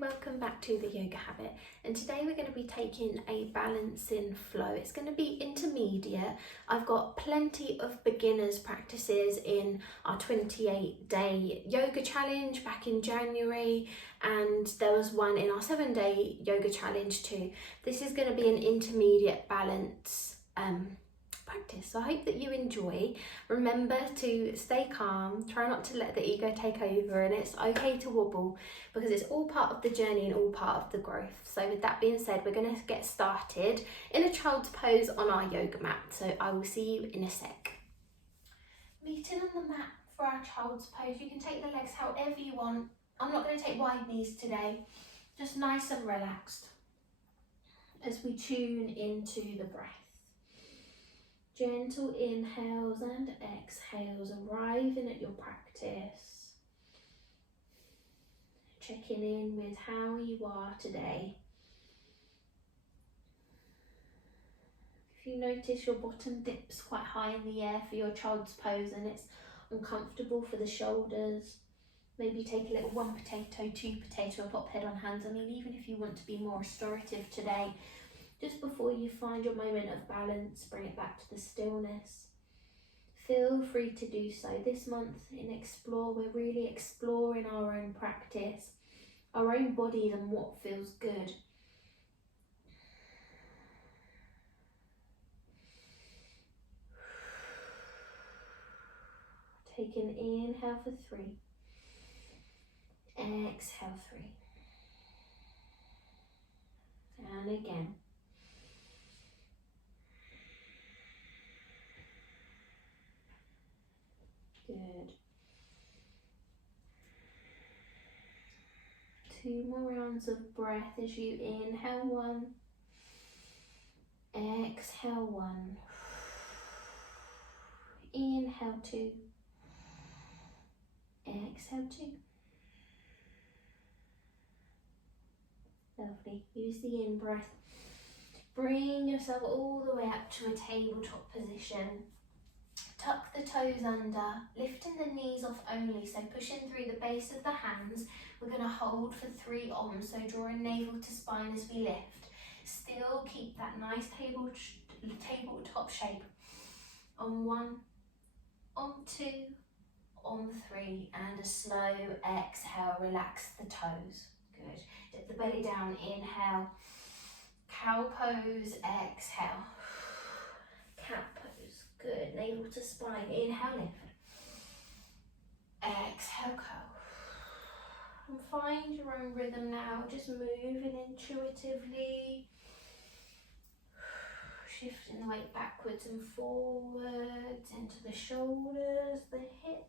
welcome back to the Yoga Habit, and today we're going to be taking a balancing flow. It's going to be intermediate. I've got plenty of beginners practices in our 28-day yoga challenge back in January, and there was one in our 7-day yoga challenge too. This is going to be an intermediate balance practice, so I hope that you enjoy. Remember to stay calm, try not to let the ego take over, and it's okay to wobble because it's all part of the journey and all part of the growth. So with that being said, we're going to get started in a child's pose on our yoga mat, so I will see you in a sec. Meeting on the mat for our child's pose. You can take the legs however you want. I'm not going to take wide knees today, just nice and relaxed as we tune into the breath. Gentle inhales and exhales, arriving at your practice. Checking in with how you are today. If you notice your bottom dips quite high in the air for your child's pose and it's uncomfortable for the shoulders, maybe take a little 1 potato, 2 potato, pop head on hands. I mean, even if you want to be more restorative today, just before you find your moment of balance, bring it back to the stillness. Feel free to do so. This month in Explore, we're really exploring our own practice, our own bodies and what feels good. Take an inhale for 3. Exhale 3. And again. Good. 2 more rounds of breath as you inhale 1, exhale 1, inhale 2, exhale 2. Lovely. Use the in breath. Bring yourself all the way up to a tabletop position. Tuck the toes under, lifting the knees off only, so pushing through the base of the hands. We're going to hold for 3 ohms, so drawing navel to spine as we lift. Still keep that nice tabletop shape. On 1, on 2, on 3, and a slow exhale, relax the toes. Good. Dip the belly down, inhale. Cow pose, exhale. Cat pose. Good, navel to spine, inhale, lift. Exhale, curl. And find your own rhythm now, just moving intuitively. Shifting the weight backwards and forwards into the shoulders, the hips.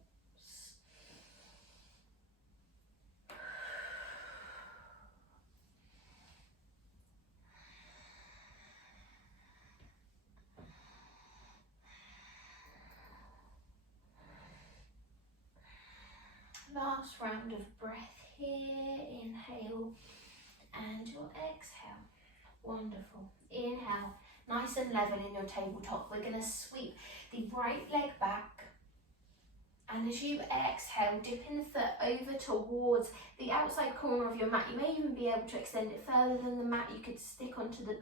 Last round of breath here. Inhale and your exhale. Wonderful. Inhale, nice and level in your tabletop. We're going to sweep the right leg back. And as you exhale, dipping the foot over towards the outside corner of your mat. You may even be able to extend it further than the mat. You could stick onto the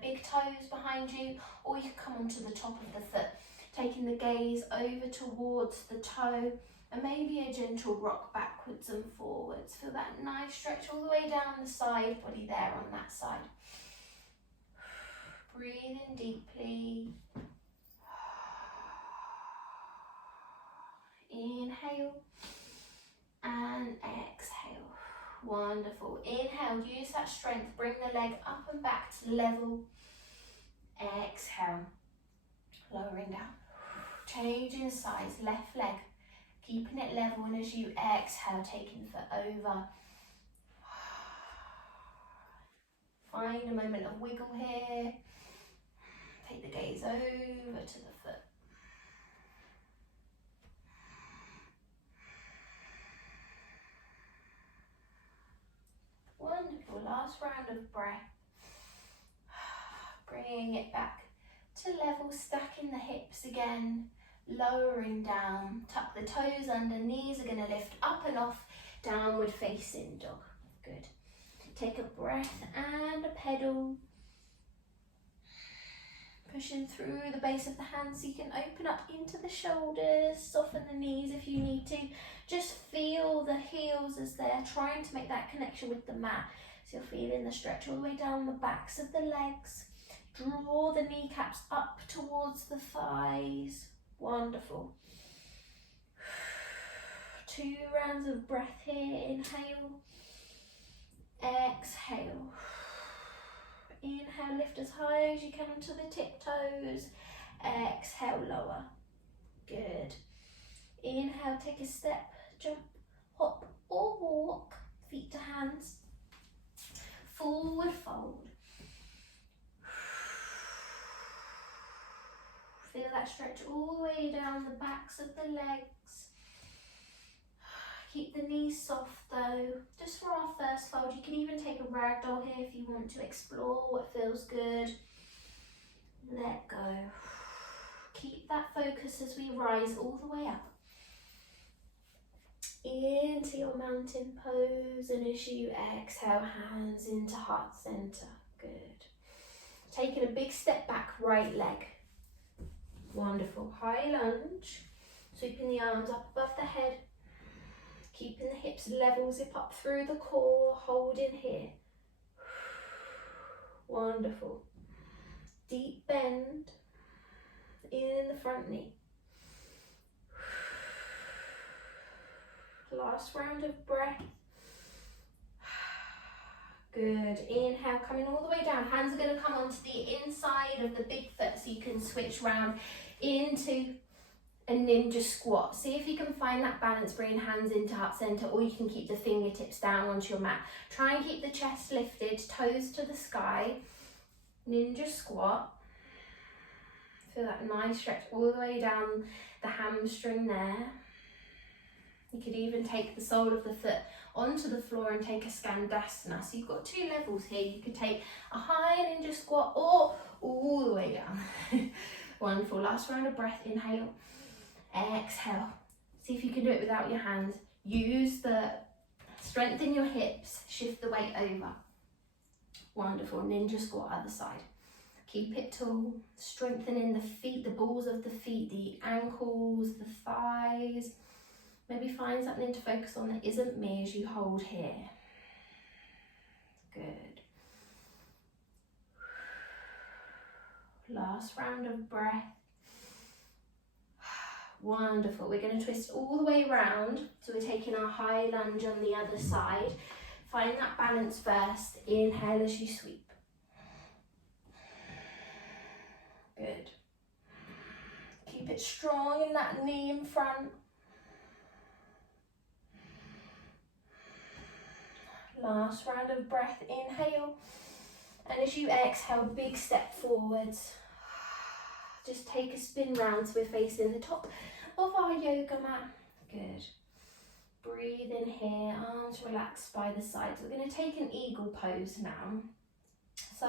big toes behind you, or you could come onto the top of the foot. Taking the gaze over towards the toe. And maybe a gentle rock backwards and forwards. Feel that nice stretch all the way down the side body there on that side. Breathe in deeply. Inhale and exhale. Wonderful. Inhale, use that strength. Bring the leg up and back to level. Exhale. Lowering down. Changing sides, left leg. Keeping it level, and as you exhale, taking the foot over. Find a moment of wiggle here. Take the gaze over to the foot. Wonderful. Last round of breath. Bringing it back to level, stacking the hips again. Lowering down, tuck the toes under, knees are going to lift up and off, downward facing dog. Good. Take a breath and a pedal. Pushing through the base of the hands so you can open up into the shoulders, soften the knees if you need to. Just feel the heels as they're trying to make that connection with the mat. So you're feeling the stretch all the way down the backs of the legs. Draw the kneecaps up towards the thighs. Wonderful. 2 rounds of breath here. Inhale. Exhale. Inhale, lift as high as you can onto the tiptoes. Exhale, lower. Good. Inhale, take a step, jump, hop or walk, feet to hands. Forward fold. Feel that stretch all the way down the backs of the legs. Keep the knees soft though. Just for our first fold, you can even take a ragdoll here if you want to explore what feels good. Let go. Keep that focus as we rise all the way up. Into your mountain pose, and as you exhale, hands into heart center. Good. Taking a big step back, right leg. Wonderful. High lunge. Sweeping the arms up above the head. Keeping the hips level, zip up through the core, holding here. Wonderful. Deep bend in the front knee. Last round of breath. Good. Inhale, coming all the way down. Hands are going to come onto the inside of the big foot so you can switch round into a ninja squat. See if you can find that balance, bringing hands into heart center, or you can keep the fingertips down onto your mat. Try and keep the chest lifted, toes to the sky. Ninja squat. Feel that nice stretch all the way down the hamstring there. You could even take the sole of the foot onto the floor and take a Skandasana. So you've got 2 levels here. You could take a high ninja squat or all the way down. Wonderful. Last round of breath. Inhale. Exhale. See if you can do it without your hands. Use the strength in your hips. Shift the weight over. Wonderful. Ninja squat, other side. Keep it tall. Strengthening the feet, the balls of the feet, the ankles, the thighs. Maybe find something to focus on that isn't me as you hold here. Good. Last round of breath. Wonderful. We're going to twist all the way around. So we're taking our high lunge on the other side. Find that balance first. Inhale as you sweep. Good. Keep it strong in that knee in front. Last round of breath. Inhale. And as you exhale, big step forwards. Just take a spin round so we're facing the top of our yoga mat. Good. Breathe in here, arms relaxed by the sides. We're going to take an eagle pose now. So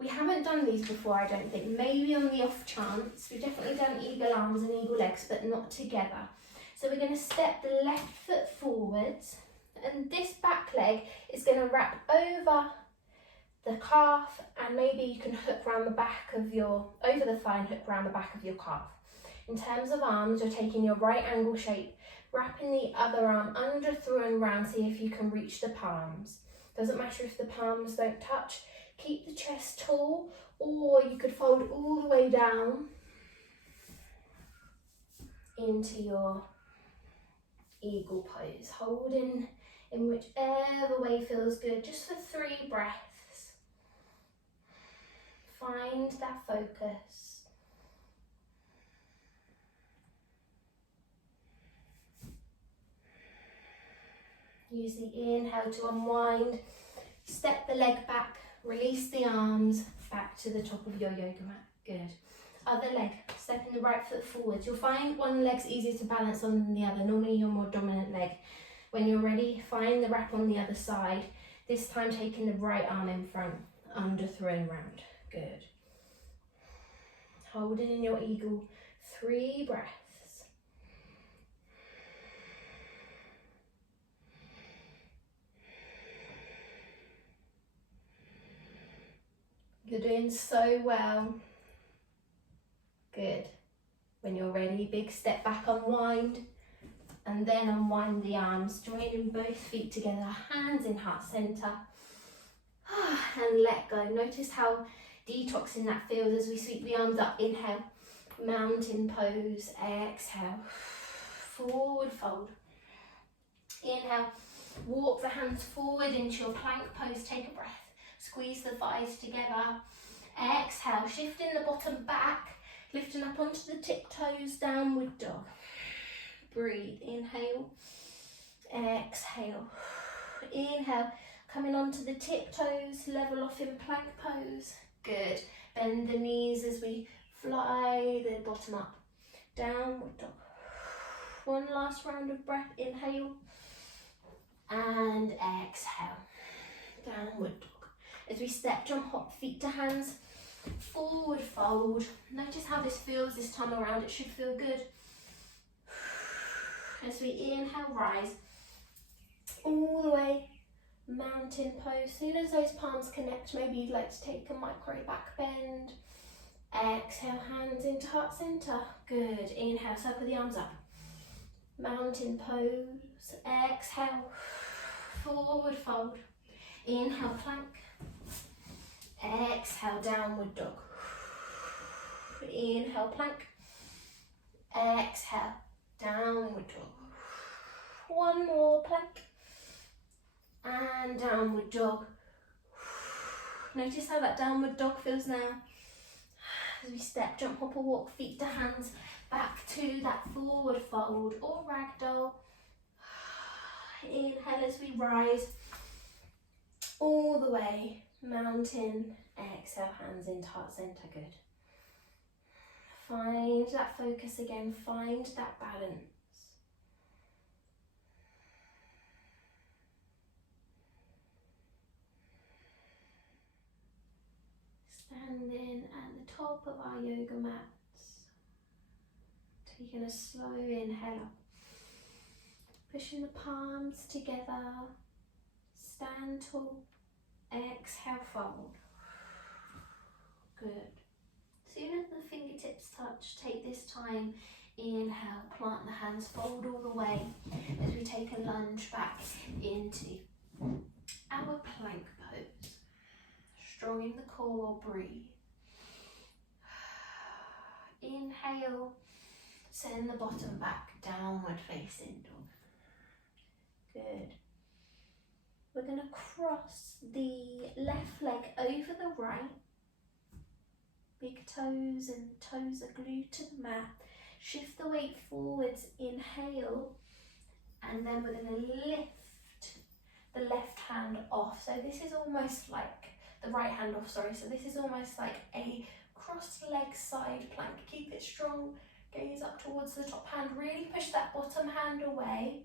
we haven't done these before, I don't think. Maybe on the off chance. We've definitely done eagle arms and eagle legs, but not together. So we're going to step the left foot forwards, and this back leg is going to wrap over the calf, and maybe you can hook around the back of your, over the thigh and hook around the back of your calf. In terms of arms, you're taking your right angle shape, wrapping the other arm under, through and round, see if you can reach the palms. Doesn't matter if the palms don't touch, keep the chest tall, or you could fold all the way down into your eagle pose, holding in whichever way feels good, just for 3 breaths. Find that focus. Use the inhale to unwind. Step the leg back, release the arms back to the top of your yoga mat. Good. Other leg, stepping the right foot forwards. You'll find one leg's easier to balance on than the other. Normally your more dominant leg. When you're ready, find the wrap on the other side. This time taking the right arm in front, under, through and round. Good. Holding in your eagle, 3 breaths. You're doing so well. Good. When you're ready, big step back, unwind, and then unwind the arms, joining both feet together, hands in heart center, and let go. Notice how detoxing that feels as we sweep the arms up. Inhale, mountain pose, exhale, forward fold. Inhale, walk the hands forward into your plank pose, take a breath, squeeze the thighs together. Exhale, shifting the bottom back, lifting up onto the tiptoes, downward dog. Breathe, inhale, exhale. Inhale, coming onto the tiptoes, level off in plank pose. Good. Bend the knees as we fly the bottom up. Downward dog. One last round of breath, inhale and exhale. Downward dog. As we step, jump, hop, feet to hands, forward fold. Notice how this feels this time around. It should feel good. As we inhale, rise all the way, mountain pose. As soon as those palms connect, maybe you'd like to take a micro back bend. Exhale, hands into heart center. Good. Inhale, circle the arms up. Mountain pose. Exhale, forward fold. Inhale, plank. Exhale, downward dog. Inhale, plank. Exhale, downward dog. One more, plank. And downward dog. Notice how that downward dog feels now. As we step, jump, hop or walk, feet to hands, back to that forward fold or ragdoll. Inhale as we rise all the way, mountain. Exhale, hands into heart center. Good. Find that focus again, find that balance. Standing at the top of our yoga mats, taking a slow inhale up, pushing the palms together, stand tall, exhale, fold. Good. Soon as the fingertips touch, take this time, inhale, plant the hands, fold all the way as we take a lunge back into our plank pose. Strong in the core, breathe. Inhale, send the bottom back, downward facing dog. Good. We're going to cross the left leg over the right. Big toes and toes are glued to the mat. Shift the weight forwards, inhale, and then we're going to lift the left hand off. So this is almost like the right hand off, sorry. So this is almost like a cross leg side plank. Keep it strong, gaze up towards the top hand. Really push that bottom hand away.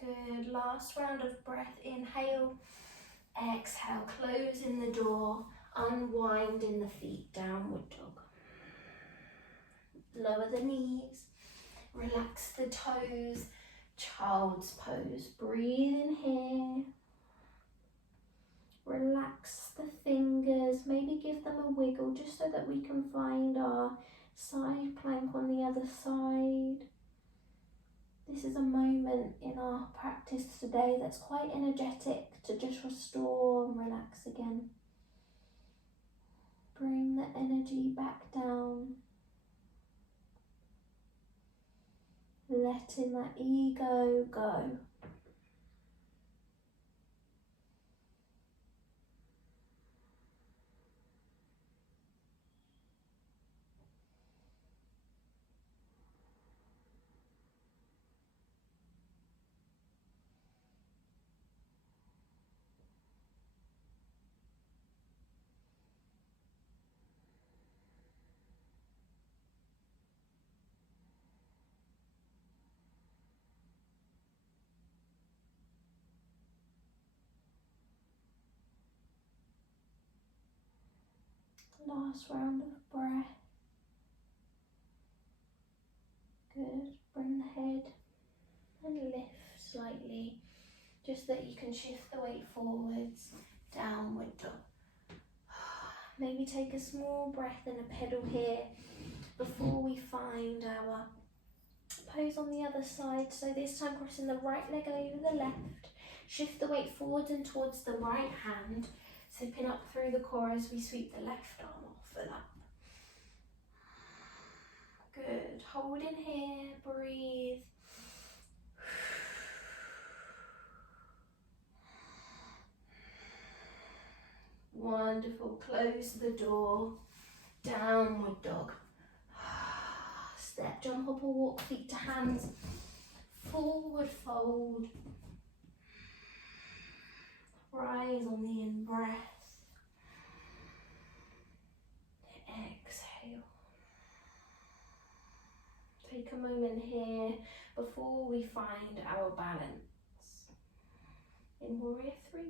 Good, last round of breath. Inhale, exhale, closing the door, unwinding the feet, downward dog. Lower the knees, relax the toes, child's pose. Breathe in here. Relax the fingers, maybe give them a wiggle just so that we can find our side plank on the other side. This is a moment in our practice today that's quite energetic to just restore and relax again. Bring the energy back down. Letting that ego go. Last round of breath. Good. Bring the head and lift slightly, just that you can shift the weight forwards, downward dog. Maybe take a small breath and a pedal here before we find our pose on the other side. So this time crossing the right leg over the left. Shift the weight forwards and towards the right hand. Sipping up through the core as we sweep the left arm off and up. Good. Hold in here. Breathe. Wonderful. Close the door. Downward dog. Step, jump, hop or walk, feet to hands. Forward fold. Rise on the in-breath. Exhale. Take a moment here before we find our balance. In Warrior 3.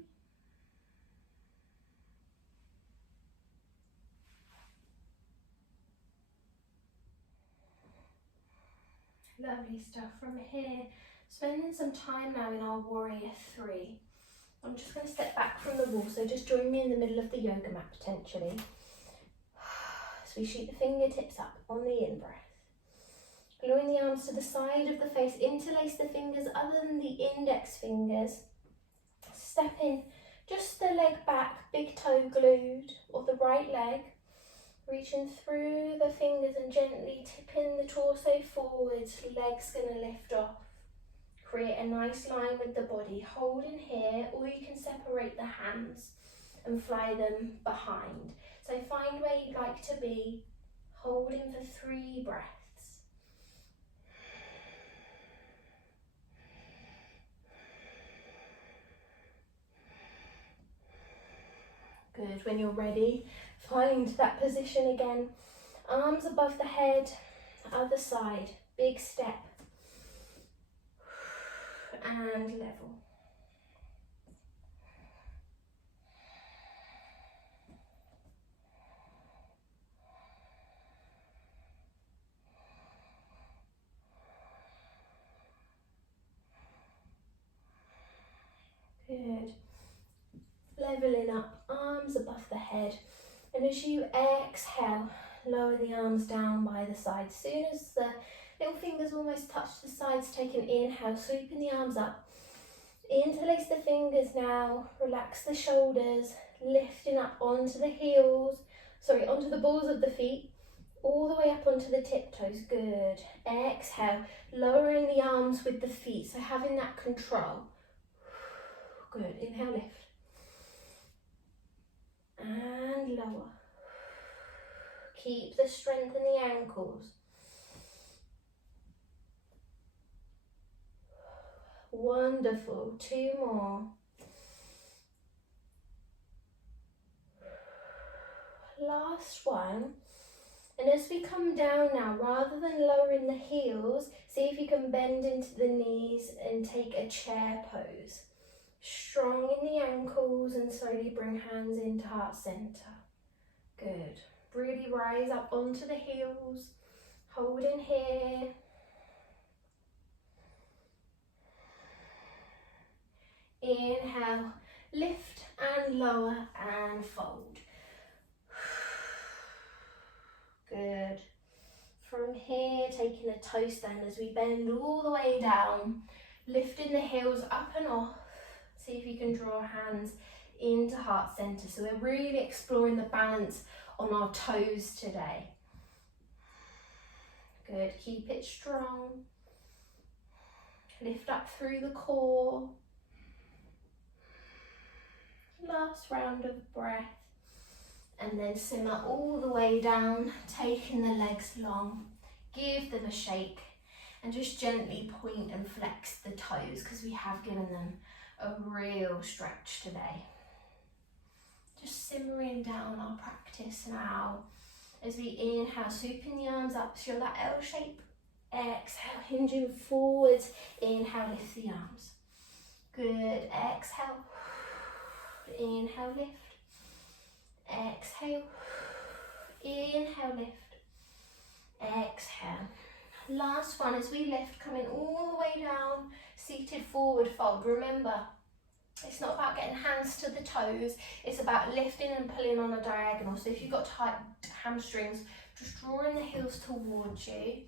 Lovely stuff. From here, spending some time now in our Warrior 3. I'm just going to step back from the wall, so just join me in the middle of the yoga mat potentially. So we shoot the fingertips up on the in-breath. Gluing the arms to the side of the face, interlace the fingers other than the index fingers. Stepping just the leg back, big toe glued, or the right leg. Reaching through the fingers and gently tipping the torso forwards, legs going to lift off. Create a nice line with the body. Hold in here, or you can separate the hands and fly them behind. So find where you'd like to be, holding for 3 breaths. Good. When you're ready, find that position again. Arms above the head, other side, big step. And level. Good. Leveling up, arms above the head. And as you exhale, lower the arms down by the sides. As soon as the little fingers almost touch the sides, take an inhale, sweeping the arms up. Interlace the fingers now, relax the shoulders, lifting up onto the onto the balls of the feet, all the way up onto the tiptoes. Good. Exhale, lowering the arms with the feet, so having that control. Good. Inhale, lift. And lower. Keep the strength in the ankles. Wonderful. 2 more. Last one. And as we come down now, rather than lowering the heels, see if you can bend into the knees and take a chair pose. Strong in the ankles and slowly bring hands into heart center. Good. Really rise up onto the heels. Hold in here. Inhale, lift and lower and fold. Good. From here, taking a toe stand as we bend all the way down, lifting the heels up and off. See if you can draw hands into heart center. So we're really exploring the balance on our toes today. Good. Keep it strong. Lift up through the core. Last round of breath. And then simmer all the way down, taking the legs long. Give them a shake and just gently point and flex the toes because we have given them a real stretch today. Just simmering down our practice now. As we inhale, swooping the arms up, show that L shape. Exhale, hinging forwards. Inhale, lift the arms. Good. Exhale. Inhale, lift. Exhale. Inhale, lift. Exhale. Last one as we lift, coming all the way down, seated forward fold. Remember, It's not about getting hands to the toes, it's about lifting and pulling on a diagonal. So if you've got tight hamstrings, just drawing the heels towards you.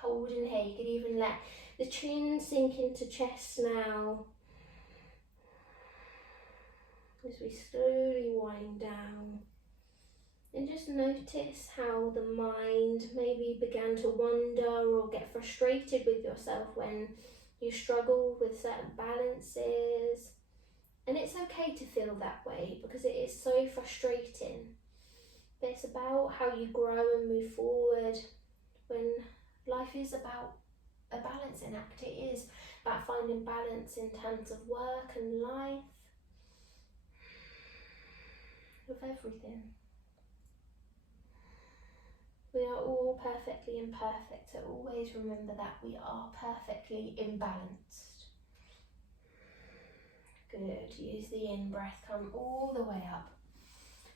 Holding here, you could even let the chin sink into chest now. As we slowly wind down. And just notice how the mind maybe began to wander or get frustrated with yourself when you struggle with certain balances. And it's okay to feel that way because it is so frustrating. But it's about how you grow and move forward when life is about a balancing act. It is about finding balance in terms of work and life, of everything. We are all perfectly imperfect, so always remember that we are perfectly imbalanced. Good, use the in-breath, come all the way up.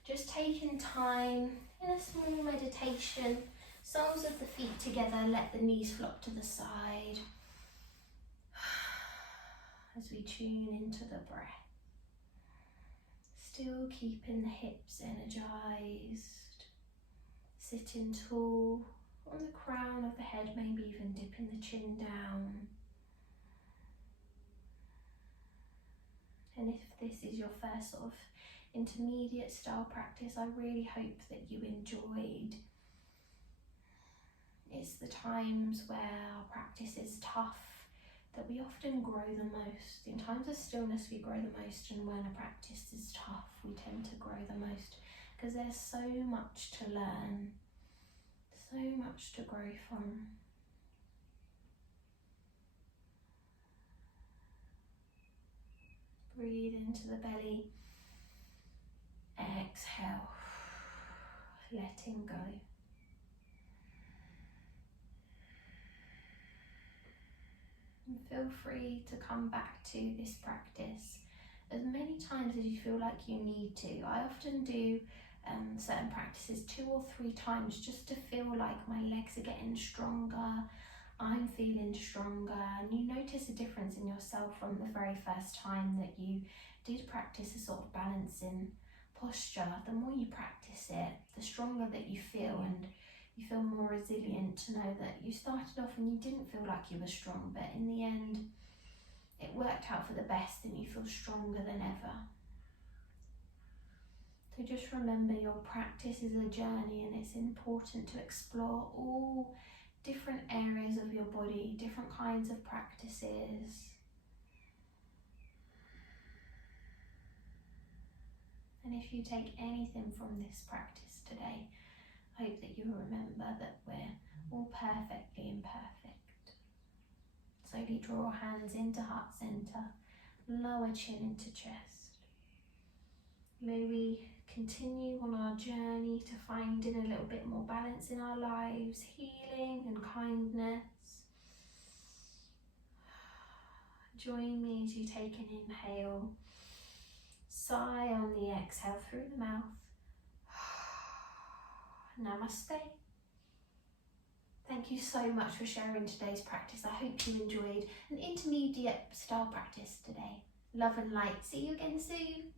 Just taking time in a small meditation, soles of the feet together, let the knees flop to the side. As we tune into the breath. Still keeping the hips energized. Sitting tall on the crown of the head, maybe even dipping the chin down. And if this is your first sort of intermediate style practice, I really hope that you enjoyed. It's the times where our practice is tough that we often grow the most. In times of stillness we grow the most, and when a practice is tough we tend to grow the most, because there's so much to learn, so much to grow from. Breathe into the belly, exhale, letting go. And feel free to come back to this practice as many times as you feel like you need to. I often do certain practices 2 or 3 times just to feel like my legs are getting stronger, I'm feeling stronger, and you notice a difference in yourself from the very first time that you did practice a sort of balancing posture. The more you practice it, the stronger that you feel, and you feel more resilient to know that you started off and you didn't feel like you were strong, but in the end it worked out for the best and you feel stronger than ever. So just remember, your practice is a journey, and it's important to explore all different areas of your body, different kinds of practices. And if you take anything from this practice today, I hope that you will remember that we're all perfectly imperfect. Slowly draw hands into heart center, lower chin into chest. May we continue on our journey to finding a little bit more balance in our lives, healing and kindness. Join me as you take an inhale, sigh on the exhale through the mouth. Namaste. Thank you so much for sharing today's practice. I hope you enjoyed an intermediate style practice today. Love and light. See you again soon.